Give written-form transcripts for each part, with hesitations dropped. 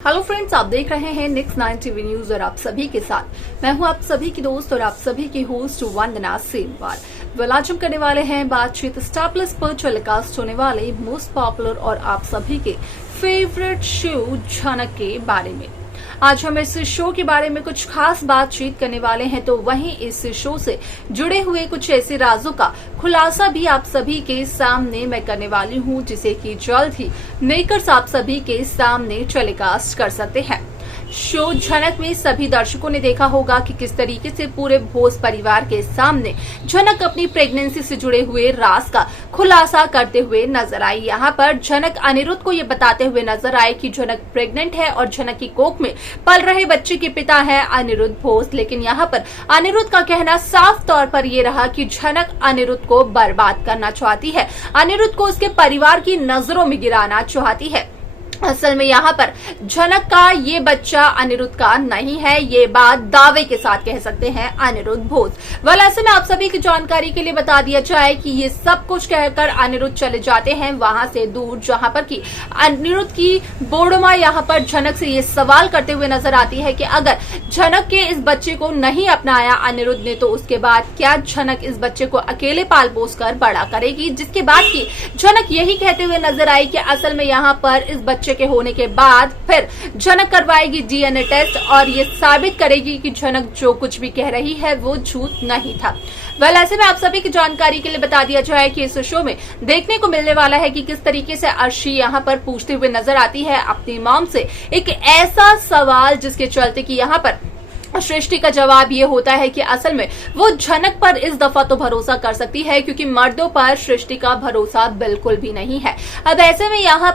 Hello friends, आप देख रहे हैं नेक्स्ट 9 टीवी न्यूज और आप सभी के साथ मैं हूं आप सभी की दोस्त और आप सभी की होस्ट वंदना सेमवाल। आज हम करने वाले हैं बातचीत स्टार प्लस पर टेलीकास्ट होने वाले मोस्ट पॉपुलर और आप सभी के फेवरेट शो झनक के बारे में। आज हम इस शो के बारे में कुछ खास बातचीत करने वाले हैं, तो वहीं इस शो से जुड़े हुए कुछ ऐसे राजों का खुलासा भी आप सभी के सामने मैं करने वाली हूं, जिसे कि जल्द ही मेकर्स आप सभी के सामने टेलीकास्ट कर सकते हैं। शो झनक में सभी दर्शकों ने देखा होगा कि किस तरीके से पूरे भोज परिवार के सामने झनक अपनी प्रेगनेंसी से जुड़े हुए राज का खुलासा करते हुए नजर आई। यहाँ पर झनक अनिरुद्ध को ये बताते हुए नजर आए कि झनक प्रेग्नेंट है और झनक की कोख में पल रहे बच्चे के पिता है अनिरुद्ध बोस। लेकिन यहाँ पर अनिरुद्ध का कहना साफ तौर पर ये रहा कि झनक अनिरुद्ध को बर्बाद करना चाहती है, अनिरुद्ध को उसके परिवार की नजरों में गिराना चाहती है। असल में यहाँ पर झनक का ये बच्चा अनिरुद्ध का नहीं है, ये बात दावे के साथ कह सकते हैं अनिरुद्ध बोस। ऐसे में आप सभी की जानकारी के लिए बता दिया जाए कि ये सब कुछ कहकर अनिरुद्ध चले जाते हैं वहां से दूर, जहां पर कि अनिरुद्ध की बोड़मा यहाँ पर झनक से ये सवाल करते हुए नजर आती है कि अगर झनक के इस बच्चे को नहीं अपनाया अनिरुद्ध ने, तो उसके बाद क्या झनक इस बच्चे को अकेले पाल पोस कर बड़ा करेगी। जिसके बाद की झनक यही कहते हुए नजर आई कि असल में यहाँ पर इस बच्चे के होने के बाद फिर झनक करवाएगी डीएनए टेस्ट और ये साबित करेगी कि झनक जो कुछ भी कह रही है वो झूठ नहीं था। ऐसे में आप सभी की जानकारी के लिए बता दिया जाए कि इस शो में देखने को मिलने वाला है कि किस तरीके से अर्शी यहाँ पर पूछते हुए नजर आती है अपनी मॉम से एक ऐसा सवाल जिसके चलते कि यहाँ पर सृष्टि का जवाब ये होता है कि असल में वो झनक पर इस दफा तो भरोसा कर सकती है, क्योंकि मर्दों पर सृष्टि का भरोसा बिल्कुल भी नहीं है। अब ऐसे में यहाँ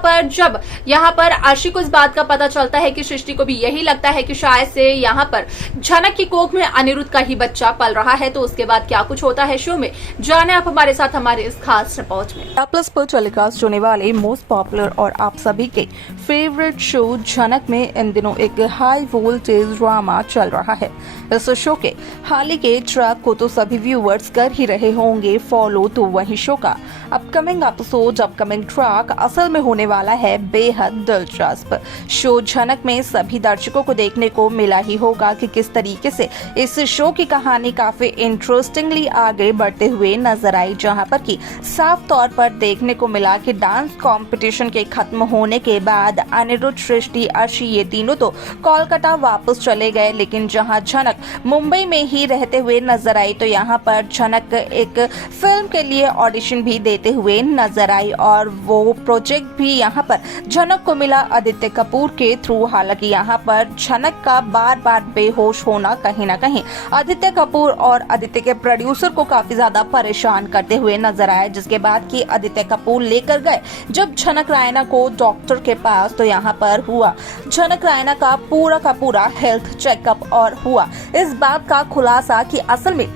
पर अर्शी को इस बात का पता चलता है कि सृष्टि को भी यही लगता है कि शायद से यहाँ पर झनक की कोख में अनिरुद्ध का ही बच्चा पल रहा है। तो उसके बाद क्या कुछ होता है शो में, जाने आप हमारे साथ हमारे इस खास रिपोर्ट में। प्लस पर टेलीकास्ट होने वाले मोस्ट पॉपुलर और आप सभी के फेवरेट शो झनक में इन दिनों एक हाई वोल्टेज ड्रामा चल रहा है। इस शो के हाल ही के ट्रैक को तो सभी व्यूअर्स कर ही रहे होंगे फॉलो, तो वही शो का अपकमिंग एपिसोड अपकमिंग ट्रैक असल में होने वाला है बेहद दिलचस्प। शो झनक में सभी दर्शकों को देखने को मिला ही होगा कि किस तरीके से इस शो की कहानी काफी इंटरेस्टिंगली आगे बढ़ते हुए नजर आई, जहां पर कि साफ तौर पर देखने को मिला कि डांस कंपटीशन के खत्म होने के बाद अनिरुद्ध, सृष्टि, अर्शी ये तीनों तो कोलकाता वापस चले गए, लेकिन जहां झनक मुंबई में ही रहते हुए नजर आई, तो यहाँ पर झनक एक फिल्म के लिए ऑडिशन भी देते हुए नजर आई और वो प्रोजेक्ट भी यहाँ पर झनक को मिला आदित्य कपूर के थ्रू। हालांकि यहाँ पर झनक का बार बार बेहोश होना कहीं ना कहीं आदित्य कपूर और आदित्य के प्रोड्यूसर को काफी ज्यादा परेशान करते हुए नजर आया, जिसके बाद की आदित्य कपूर लेकर गए जब झनक रायना को डॉक्टर के पास, तो यहाँ पर हुआ झनक रायना का पूरा हेल्थ चेकअप और हुआ इस बात का खुलासा कि असल में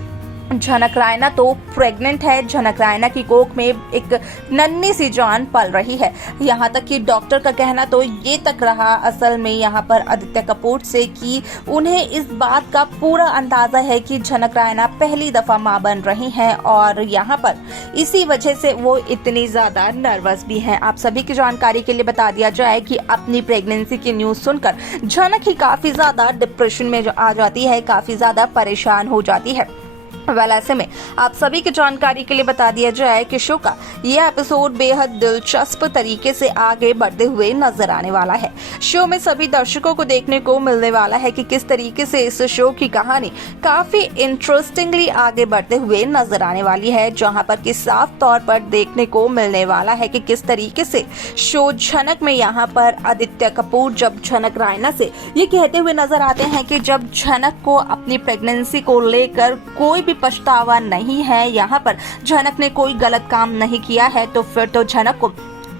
झनक रायना तो प्रेग्नेंट है, झनक रायना की कोख में एक नन्ही सी जान पल रही है। यहाँ तक कि डॉक्टर का कहना तो ये तक रहा असल में यहाँ पर आदित्य कपूर से कि उन्हें इस बात का पूरा अंदाजा है कि झनक रायना पहली दफा मां बन रही हैं और यहाँ पर इसी वजह से वो इतनी ज्यादा नर्वस भी हैं। आप सभी की जानकारी के लिए बता दिया जाए कि अपनी प्रेगनेंसी की न्यूज सुनकर झनक ही काफी ज्यादा डिप्रेशन में आ जाती है, काफी ज्यादा परेशान हो जाती है। ऐसे में आप सभी की जानकारी के लिए बता दिया जाए कि शो का यह एपिसोड बेहद दिलचस्प तरीके से आगे बढ़ते हुए नजर आने वाला है। शो में सभी दर्शकों को देखने को मिलने वाला है कि किस तरीके से इस शो की कहानी काफी इंटरेस्टिंगली आगे बढ़ते हुए नजर आने वाली है, जहां पर कि साफ तौर पर देखने को मिलने वाला है कि किस तरीके से शो झनक में यहाँ पर आदित्य कपूर जब झनक रायना से ये कहते हुए नजर आते हैं कि जब झनक को अपनी प्रेगनेंसी को लेकर कोई भी पछतावा नहीं है, यहाँ पर झनक ने कोई गलत काम नहीं किया है, तो फिर तो झनक को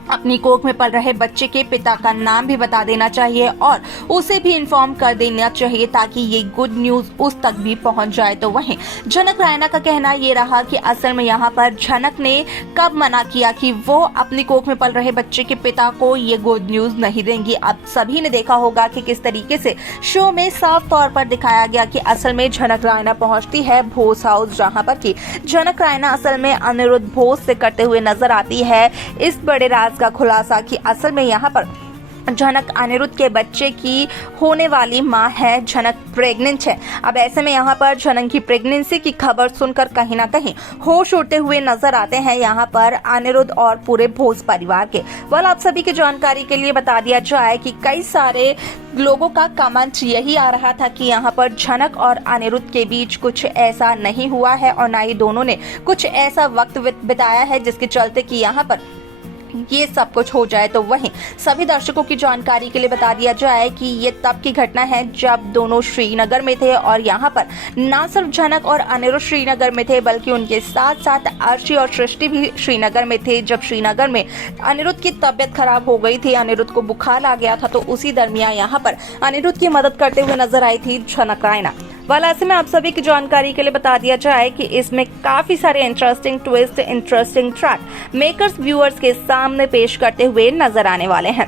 अपनी कोख में पल रहे बच्चे के पिता का नाम भी बता देना चाहिए और उसे भी इन्फॉर्म कर देना चाहिए ताकि ये गुड न्यूज उस तक भी पहुंच जाए। तो वहीं झनक रायना का कहना ये रहा कि असल में यहाँ पर झनक ने कब मना किया कि वो अपनी कोख में पल रहे बच्चे के पिता को ये गुड न्यूज नहीं देंगी। अब सभी ने देखा होगा कि किस तरीके से शो में साफ तौर पर दिखाया गया कि असल में झनक रायना पहुंचती है भोस हाउस, जहाँ पर की झनक रायना असल में अनिरुद्ध बोस से करते हुए नजर आती है इस बड़े राज का खुलासा कि असल में यहाँ पर झनक अनिरुद्ध के बच्चे की होने वाली मां है। झनक प्रेग्नेंट है। अब ऐसे में यहाँ पर झनक की प्रेगनेंसी की खबर सुनकर कहीं ना कहीं होश उड़ते हुए नजर आते हैं यहाँ पर अनिरुद्ध और पूरे भोज परिवार के। आप सभी की जानकारी के लिए बता दिया जाए कि कई सारे लोगों का कमेंट यही आ रहा था कि यहाँ पर झनक और अनिरुद्ध के बीच कुछ ऐसा नहीं हुआ है और ना ही दोनों ने कुछ ऐसा वक्त बिताया है जिसके चलते कि यहाँ पर ये सब कुछ हो जाए। तो वहीं सभी दर्शकों की जानकारी के लिए बता दिया जाए कि ये तब की घटना है जब दोनों श्रीनगर में थे और यहाँ पर न सिर्फ झनक और अनिरुद्ध श्रीनगर में थे बल्कि उनके साथ साथ अर्शी और सृष्टि भी श्रीनगर में थे। जब श्रीनगर में अनिरुद्ध की तबीयत खराब हो गई थी, अनिरुद्ध को बुखार आ गया था, तो उसी दरमियान यहाँ पर अनिरुद्ध की मदद करते हुए नजर आई थी झनक रायना। ऐसे में आप सभी की जानकारी के लिए बता दिया जाए कि इसमें काफी सारे interesting twist, interesting track makers viewers के सामने पेश करते हुए नजर आने वाले हैं,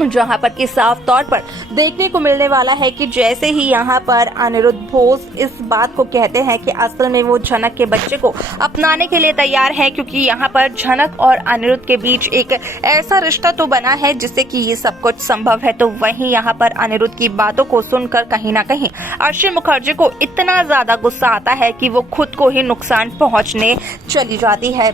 जहां पर कि साफ तौर पर देखने को मिलने वाला है कि जैसे ही यहां पर अनिरुद्ध भोज इस बात को कहते हैं कि असल में वो झनक के बच्चे को अपनाने के लिए तैयार है, क्योंकि यहां पर झनक और अनिरुद्ध के बीच एक ऐसा रिश्ता तो बना है जिससे कि ये सब कुछ संभव है। तो वहीं यहां पर अनिरुद्ध की बातों को सुनकर कहीं ना कहीं अर्शी मुखर्जी को इतना ज्यादा गुस्सा आता है कि वो खुद को ही नुकसान पहुंचने चली जाती है,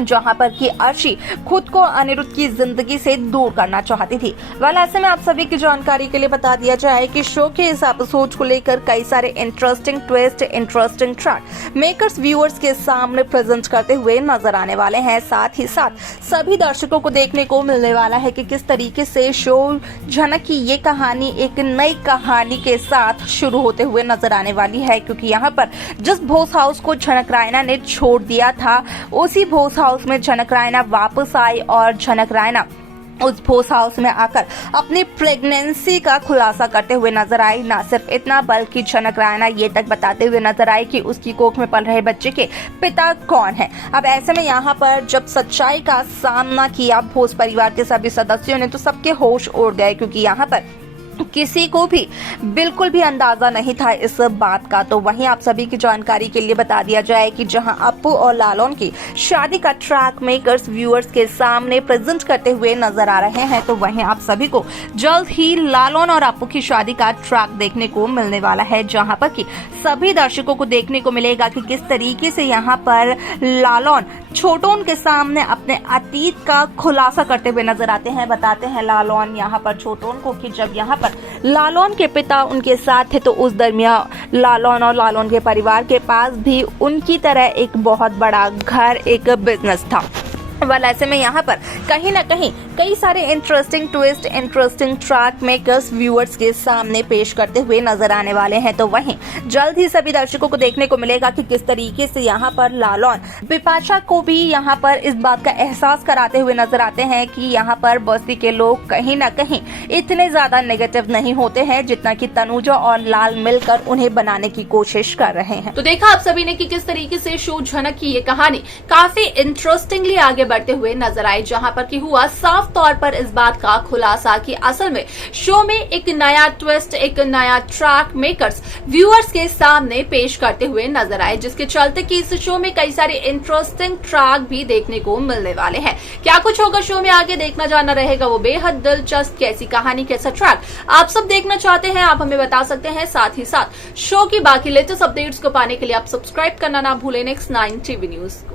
जहां पर कि अर्शी खुद को अनिरुद्ध की जिंदगी से दूर करना चाहती थी। ऐसे में आप सभी की जानकारी के लिए बता दिया जाए कि शो के इस एपिसोड को लेकर कई सारे interesting twist, interesting track makers viewers के सामने प्रेजेंट करते हुए नजर आने वाले हैं। साथ ही साथ सभी दर्शकों को देखने को मिलने वाला है कि किस तरीके से शो झनक की ये कहानी एक नई कहानी के साथ शुरू होते हुए नजर आने वाली है, क्योंकि यहाँ पर जिस भोज हाउस को झनक रायना ने छोड़ दिया था उसी भोज हाउस में झनक रायना वापस आई और झनक रायना उस भोज हाउस में आकर अपनी प्रेगनेंसी का खुलासा करते हुए नजर आई। न सिर्फ इतना बल्कि झनक रायना ये तक बताते हुए नजर आई कि उसकी कोख में पल रहे बच्चे के पिता कौन है। अब ऐसे में यहाँ पर जब सच्चाई का सामना किया भोज परिवार के सभी सदस्यों ने तो सबके होश उड़ गए, क्योंकि यहाँ पर किसी को भी बिल्कुल भी अंदाजा नहीं था इस बात का। तो वहीं आप सभी की जानकारी के लिए बता दिया जाए कि जहां अप्पू और लालौन की शादी का ट्रैक मेकर्स व्यूअर्स के सामने प्रेजेंट करते हुए नजर आ रहे हैं, तो वहीं आप सभी को जल्द ही लालौन और अप्पू की शादी का ट्रैक देखने को मिलने वाला है, जहां पर कि सभी दर्शकों को देखने को मिलेगा कि किस तरीके से यहाँ पर लालौन छोटोन के सामने अपने अतीत का खुलासा करते हुए नजर आते हैं। बताते हैं लालौन यहाँ पर छोटोन को कि जब यहाँ लालौन के पिता उनके साथ थे तो उस दरमियान लालौन और लालौन के परिवार के पास भी उनकी तरह एक बहुत बड़ा घर, एक बिजनेस था। ऐसे में यहाँ पर कहीं ना कहीं कई सारे interesting twist, interesting track makers viewers के सामने पेश करते हुए नजर आने वाले हैं। तो वहीं जल्द ही सभी दर्शकों को देखने को मिलेगा कि किस तरीके से यहाँ पर लालौन बिपाशा को भी यहाँ पर इस बात का एहसास कराते हुए नजर आते हैं कि यहाँ पर बस्ती के लोग कहीं ना कहीं इतने ज्यादा नेगेटिव नहीं होते हैं जितना कि तनुजा और लाल मिलकर उन्हें बनाने की कोशिश कर रहे हैं। तो देखा आप सभी ने कि किस तरीके से शो झनक की ये कहानी काफी इंटरेस्टिंगली आगे बढ़ते हुए नजर आई, जहां पर कि हुआ साफ तौर पर इस बात का खुलासा कि असल में शो में एक नया ट्विस्ट, एक नया ट्रैक मेकर्स व्यूअर्स के सामने पेश करते हुए नजर आए, जिसके चलते कि इस शो में कई सारे इंटरेस्टिंग ट्रैक भी देखने को मिलने वाले हैं। क्या कुछ होगा शो में आगे, देखना जानना रहेगा वो बेहद दिलचस्प। कैसी कहानी, कैसा ट्रैक आप सब देखना चाहते हैं, आप हमें बता सकते हैं। साथ ही साथ शो की बाकी लेटेस्ट अपडेट्स को पाने के लिए आप सब्सक्राइब करना ना भूलें Next 9 TV न्यूज को।